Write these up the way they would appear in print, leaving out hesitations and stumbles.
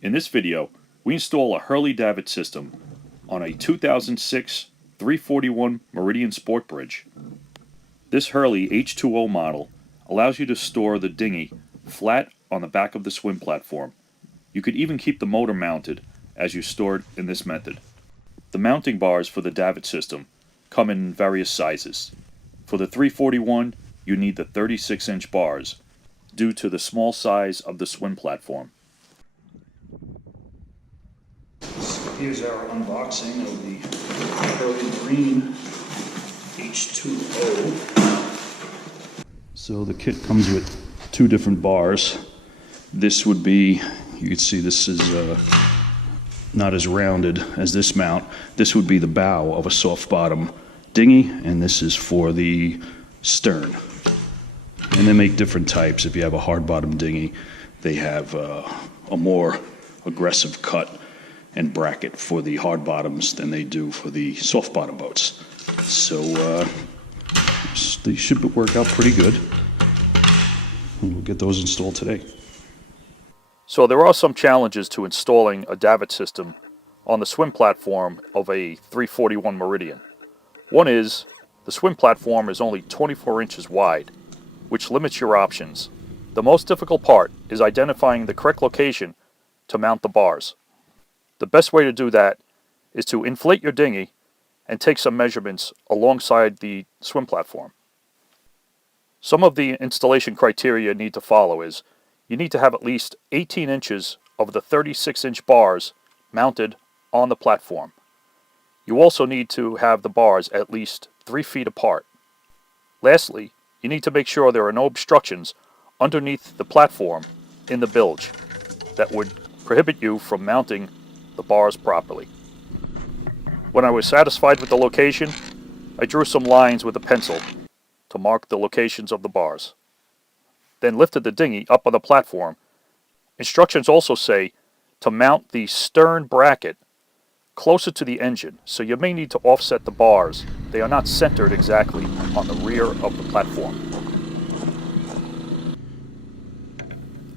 In this video, we install a Hurley Davit system on a 2006 341 Meridian Sport Bridge. This Hurley H2O model allows you to store the dinghy flat on the back of the swim platform. You could even keep the motor mounted as you store it in this method. The mounting bars for the Davit system come in various sizes. For the 341, you need the 36-inch bars due to the small size of the swim platform. So here's our unboxing of the Hurley Marine H2O. So the kit comes with two different bars. This would be, you can see this is not as rounded as this mount. This would be the bow of a soft bottom dinghy, and this is for the stern. And they make different types. If you have a hard bottom dinghy, they have a more aggressive cut and bracket for the hard bottoms than they do for the soft bottom boats. So they should work out pretty good. And we'll get those installed today. So there are some challenges to installing a Davit system on the swim platform of a 341 Meridian. One is, the swim platform is only 24 inches wide, which limits your options. The most difficult part is identifying the correct location to mount the bars. The best way to do that is to inflate your dinghy and take some measurements alongside the swim platform. Some of the installation criteria you need to follow is, you need to have at least 18 inches of the 36-inch bars mounted on the platform. You also need to have the bars at least 3 feet apart. Lastly, you need to make sure there are no obstructions underneath the platform in the bilge that would prohibit you from mounting the bars properly. When I was satisfied with the location, I drew some lines with a pencil to mark the locations of the bars. Then lifted the dinghy up on the platform. Instructions also say to mount the stern bracket closer to the engine, so you may need to offset the bars. They are not centered exactly on the rear of the platform.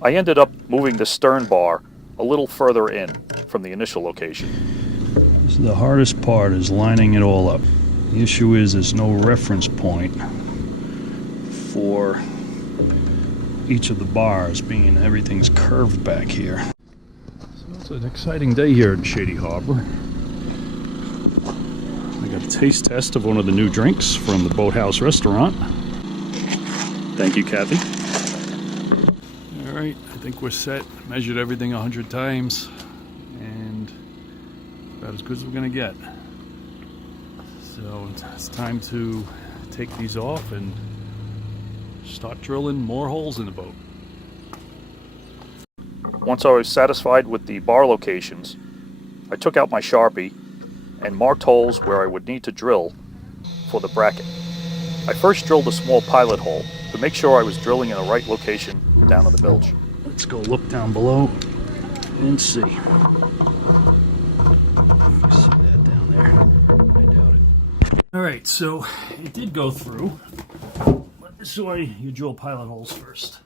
I ended up moving the stern bar a little further in from the initial location. The hardest part is lining it all up. The issue is there's no reference point for each of the bars, being everything's curved back here. So it's an exciting day here in Shady Harbor. I got a taste test of one of the new drinks from the Boathouse restaurant. Thank you, Kathy. All right, I think we're set. Measured everything 100 times, and about as good as we're gonna get. So it's time to take these off and start drilling more holes in the boat. Once I was satisfied with the bar locations, I took out my Sharpie and marked holes where I would need to drill for the bracket. I first drilled a small pilot hole to make sure I was drilling in the right location down in the bilge. Let's go look down below and see. See that down there? I doubt it. All right, so it did go through. This is why you drill pilot holes first.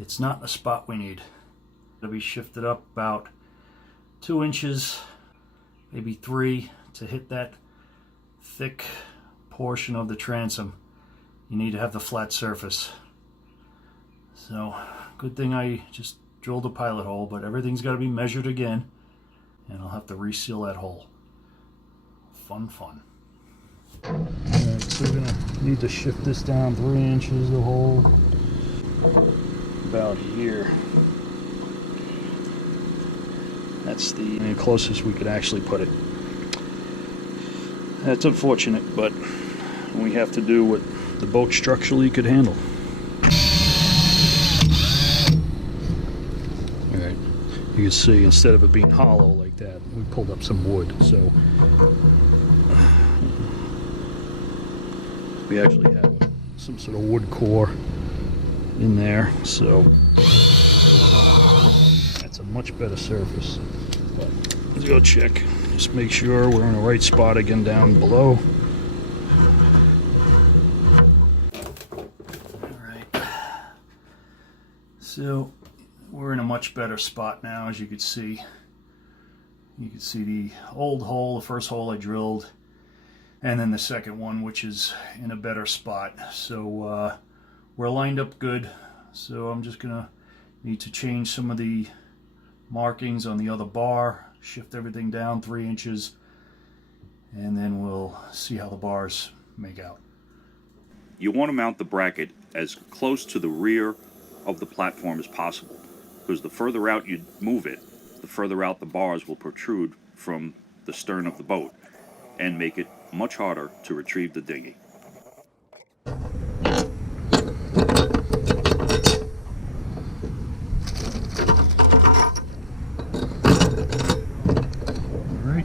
It's not the spot we need. It'll be shifted up about 2 inches, maybe 3, to hit that thick portion of the transom. You need to have the flat surface. So, good thing I just drilled a pilot hole, but everything's got to be measured again, and I'll have to reseal that hole. Fun. Alright, so we're going to need to shift this down 3 inches, the hole about here. That's the closest we could actually put it. That's unfortunate, but we have to do what the boat structurally could handle. Alright, you can see instead of it being hollow like that, we pulled up some wood, so we actually have some sort of wood core in there, so that's a much better surface. But let's go check, just make sure we're in the right spot again down below. Alright, So we're in a much better spot now, as you can see. You can see the old hole, the first hole I drilled, and then the second one, which is in a better spot. So we're lined up good. So I'm just gonna need to change some of the markings on the other bar, shift everything down 3 inches, and then we'll see how the bars make out. You want to mount the bracket as close to the rear of the platform as possible, because the further out you move it, the further out the bars will protrude from the stern of the boat and make it much harder to retrieve the dinghy. Alright,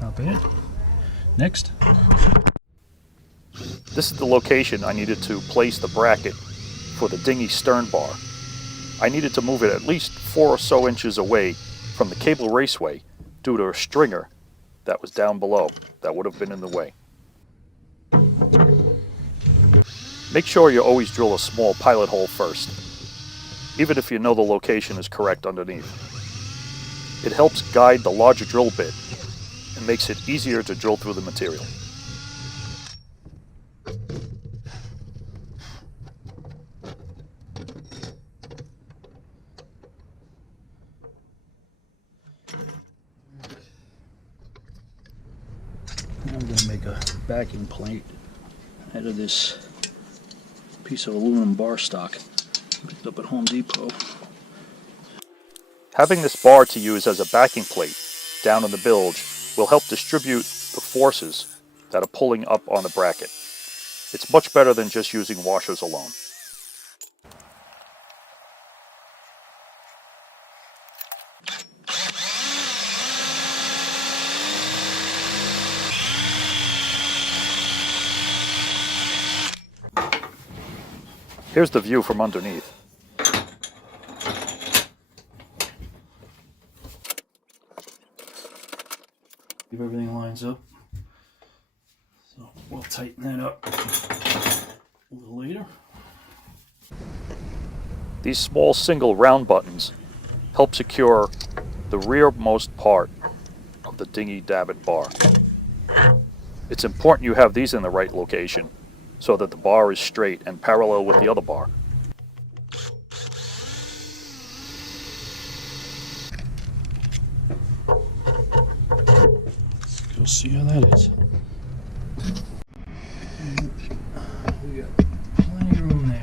not bad. Next. This is the location I needed to place the bracket for the dinghy stern bar. I needed to move it at least 4 or so inches away from the cable raceway due to a stringer that was down below that would have been in the way. Make sure you always drill a small pilot hole first, even if you know the location is correct underneath. It helps guide the larger drill bit and makes it easier to drill through the material. I'm going to make a backing plate out of this piece of aluminum bar stock picked up at Home Depot. Having this bar to use as a backing plate down in the bilge will help distribute the forces that are pulling up on the bracket. It's much better than just using washers alone. Here's the view from underneath. If everything lines up. So we'll tighten that up a little later. These small single round buttons help secure the rearmost part of the dinghy davit bar. It's important you have these in the right location so that the bar is straight and parallel with the other bar. Let's go see how that is. We got plenty of room there.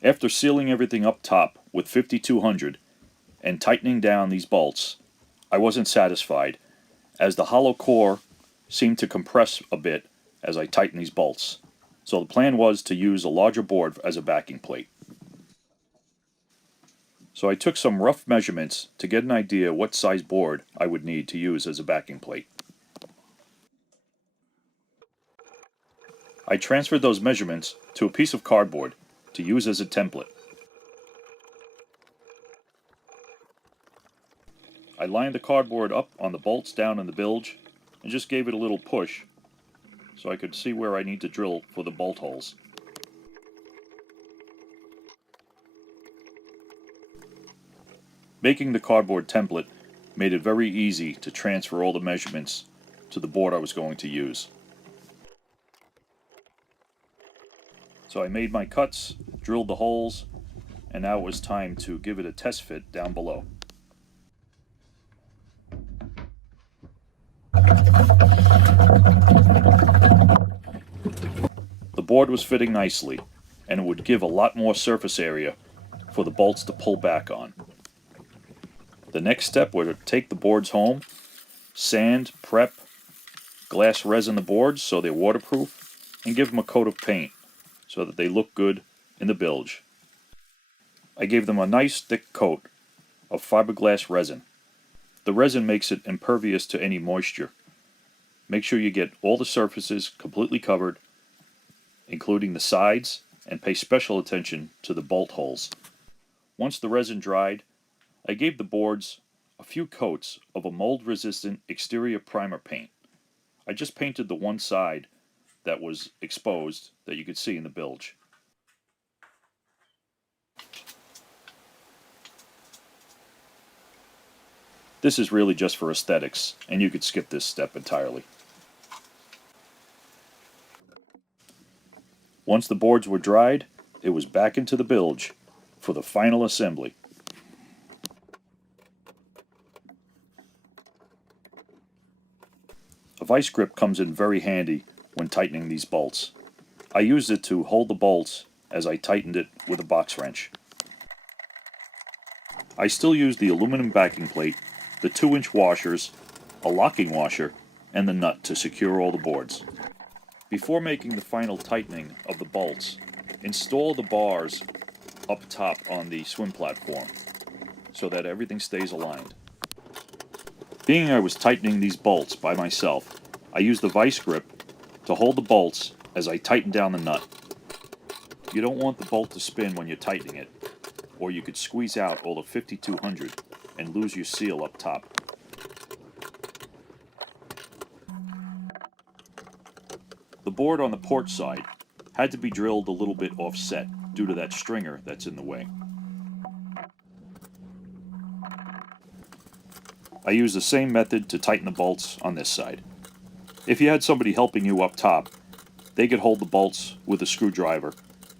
After sealing everything up top with 5200 and tightening down these bolts, I wasn't satisfied, as the hollow core seemed to compress a bit as I tightened these bolts. So the plan was to use a larger board as a backing plate. So I took some rough measurements to get an idea what size board I would need to use as a backing plate. I transferred those measurements to a piece of cardboard to use as a template. I lined the cardboard up on the bolts down in the bilge and just gave it a little push so I could see where I need to drill for the bolt holes. Making the cardboard template made it very easy to transfer all the measurements to the board I was going to use. So I made my cuts, drilled the holes, and now it was time to give it a test fit down below. The board was fitting nicely, and it would give a lot more surface area for the bolts to pull back on. The next step was to take the boards home, sand, prep, glass resin the boards so they're waterproof, and give them a coat of paint so that they look good in the bilge. I gave them a nice thick coat of fiberglass resin. The resin makes it impervious to any moisture, Make sure you get all the surfaces completely covered, including the sides, and pay special attention to the bolt holes. Once the resin dried, I gave the boards a few coats of a mold-resistant exterior primer paint. I just painted the one side that was exposed that you could see in the bilge. This is really just for aesthetics, and you could skip this step entirely. Once the boards were dried, it was back into the bilge for the final assembly. A vice grip comes in very handy when tightening these bolts. I used it to hold the bolts as I tightened it with a box wrench. I still use the aluminum backing plate, the 2-inch washers, a locking washer, and the nut to secure all the boards. Before making the final tightening of the bolts, install the bars up top on the swim platform so that everything stays aligned. Being I was tightening these bolts by myself, I used the vice grip to hold the bolts as I tightened down the nut. You don't want the bolt to spin when you're tightening it, or you could squeeze out all of 5200 and lose your seal up top. The board on the port side had to be drilled a little bit offset due to that stringer that's in the way. I used the same method to tighten the bolts on this side. If you had somebody helping you up top, they could hold the bolts with a screwdriver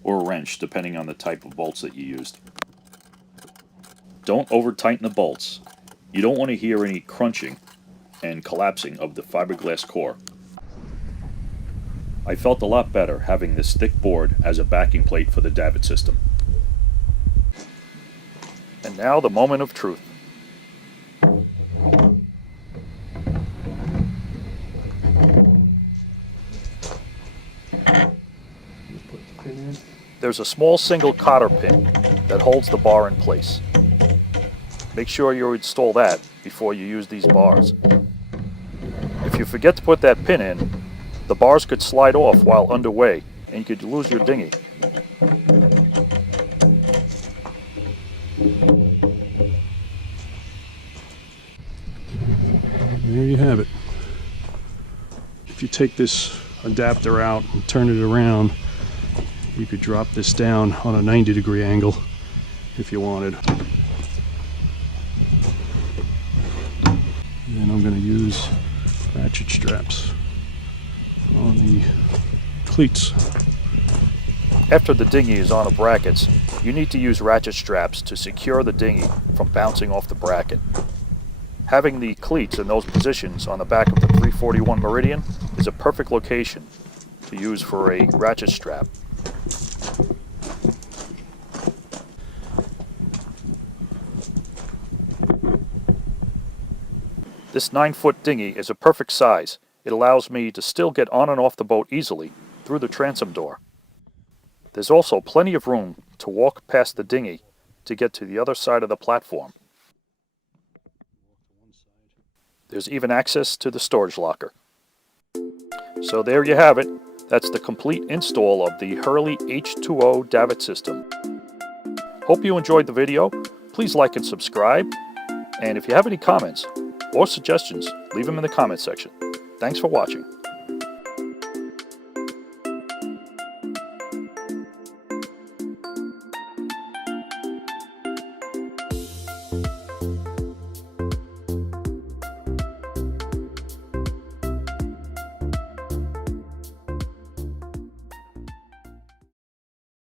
or a wrench depending on the type of bolts that you used. Don't over tighten the bolts. You don't want to hear any crunching and collapsing of the fiberglass core. I felt a lot better having this thick board as a backing plate for the Davit system. And now the moment of truth. There's a small single cotter pin that holds the bar in place. Make sure you install that before you use these bars. If you forget to put that pin in, the bars could slide off while underway and you could lose your dinghy. There you have it. If you take this adapter out and turn it around, you could drop this down on a 90-degree angle if you wanted. And I'm going to use ratchet straps on the cleats. After the dinghy is on the brackets, you need to use ratchet straps to secure the dinghy from bouncing off the bracket. Having the cleats in those positions on the back of the 341 Meridian is a perfect location to use for a ratchet strap. This 9-foot dinghy is a perfect size. It allows me to still get on and off the boat easily through the transom door. There's also plenty of room to walk past the dinghy to get to the other side of the platform. There's even access to the storage locker. So there you have it. That's the complete install of the Hurley H2O Davit system. Hope you enjoyed the video. Please like and subscribe. And if you have any comments or suggestions, leave them in the comment section. Thanks for watching.